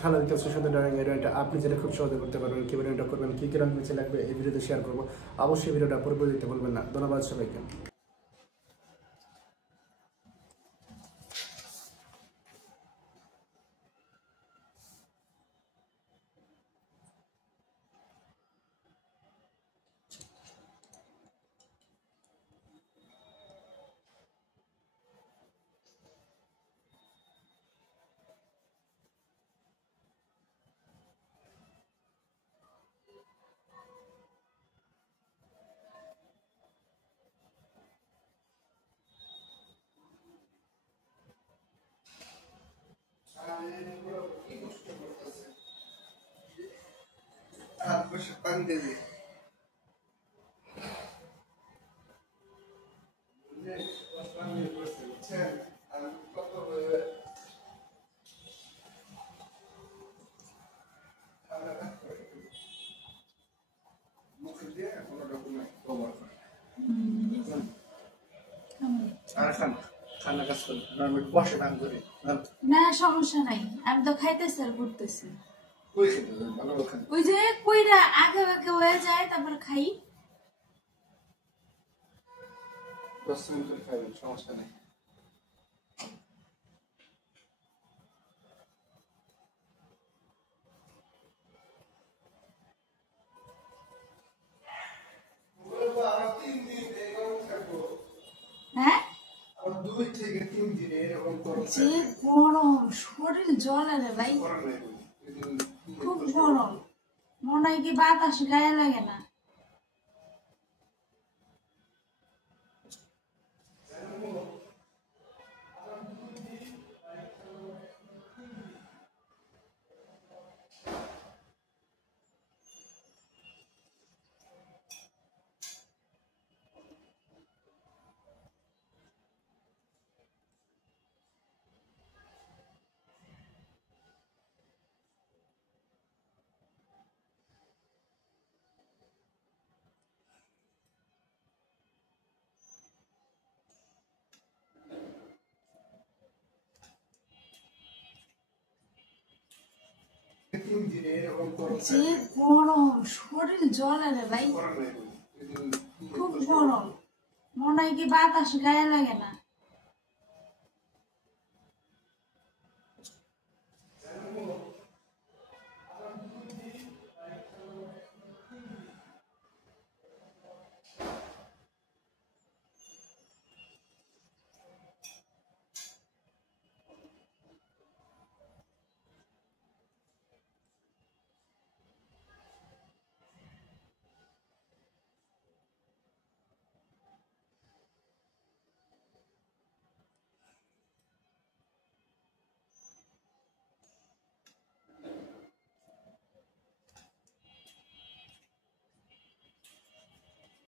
খেলা দিতে সুন্দর ড্রয়িং এটা আপনি যেটা খুব সহজে করতে পারবেন, কীভাবে এটা করবেন, কী কী রঙ নিচে লাগবে এই ভিডিওতে শেয়ার করবো। অবশ্যই ভিডিওটা পুরোপুরি দিতে বলবেন না। ধন্যবাদ সবাইকে। না সমস্যা নাই, আমি তো খাইতেছি আর ঘুরতেছি। ওই যে কইরা আগে আগে হয়ে যায় তারপর খাই। সমস্যা নেই। হ্যাঁ 2 থেকে 3 দিন এরকম যে গরম, শরীর জ্বলে রে ভাই, খুব গরম। মনে হয় কি বাতাস গায়ে লাগে না। যে গরম, শরীর জ্বলে রে ভাই, খুব গরম। মনে হয় কি বাতাস গায়ে লাগে না।